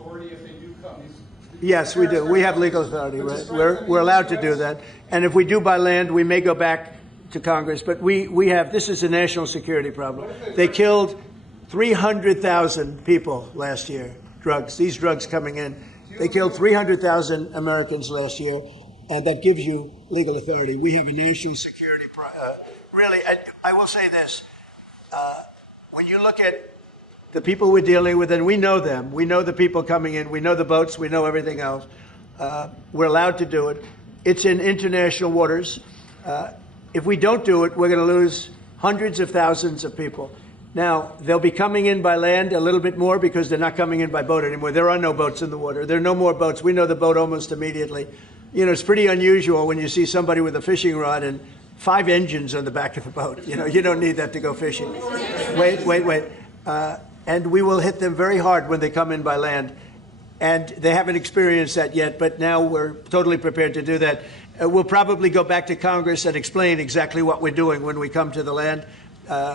authority if they do come? Yes, we do. We have legal authority. Right? We're allowed to do that. And if we do by land, we may go back to Congress. But we have, this is a national security problem. They killed 300,000 people last year, drugs, these drugs coming in. They killed 300,000 Americans last year, and that gives you legal authority. We have a national security really, I will say this. When you look at the people we're dealing with, and we know them, we know the people coming in, we know the boats, we know everything else. We're allowed to do it. It's in international waters. If we don't do it, we're going to lose hundreds of thousands of people. Now, they'll be coming in by land a little bit more because they're not coming in by boat anymore. There are no boats in the water. There are no more boats. We know the boat almost immediately. You know, it's pretty unusual when you see somebody with a fishing rod and 5 engines on the back of the boat. You know, you don't need that to go fishing. Wait. And we will hit them very hard when they come in by land. And they haven't experienced that yet, but now we're totally prepared to do that. We'll probably go back to Congress and explain exactly what we're doing when we come to the land.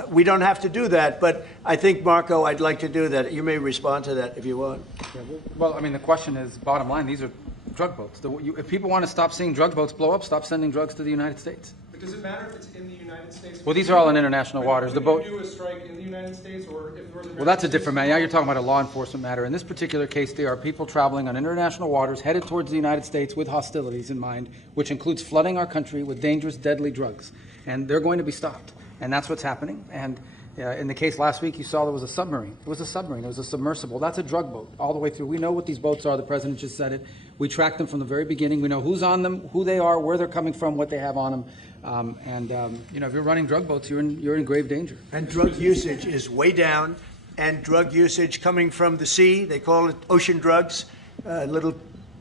We don't have to do that, but I think, Marco, I'd like to do that. You may respond to that if you want. Yeah, well, I mean, the question is, bottom line, these are drug boats. If people want to stop seeing drug boats blow up, stop sending drugs to the United States. But does it matter if it's in the United States? Well, these are all in international waters. The boat. Would you do a strike in the United States, or if North America? Well, that's a different matter. Now you're talking about a law enforcement matter. In this particular case, there are people traveling on international waters headed towards the United States with hostilities in mind, which includes flooding our country with dangerous, deadly drugs. And they're going to be stopped. And that's what's happening. And in the case last week, you saw there was a submarine. It was a submarine. It was a submersible. That's a drug boat all the way through. We know what these boats are. The president just said it. We track them from the very beginning. We know who's on them, who they are, where they're coming from, what they have on them. You know, if you're running drug boats, you're in grave danger. And drug usage is way down. And drug usage coming from the sea, they call it ocean drugs, a little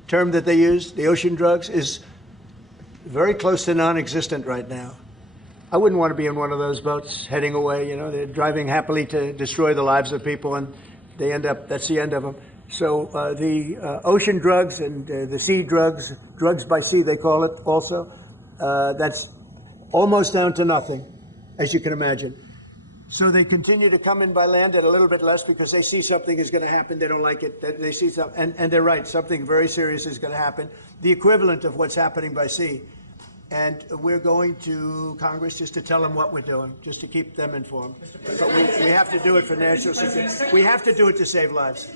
term that they use, the ocean drugs, is very close to non-existent right now. I wouldn't want to be in one of those boats heading away. You know, they're driving happily to destroy the lives of people, and they end up, that's the end of them. So the ocean drugs and the sea drugs, drugs by sea they call it also, that's almost down to nothing, as you can imagine. So they continue to come in by land at a little bit less because they see something is going to happen. They don't like it. They see something, and they're right, something very serious is going to happen, the equivalent of what's happening by sea. And we're going to Congress just to tell them what we're doing, just to keep them informed. But we have to do it for national security. We have to do it to save lives.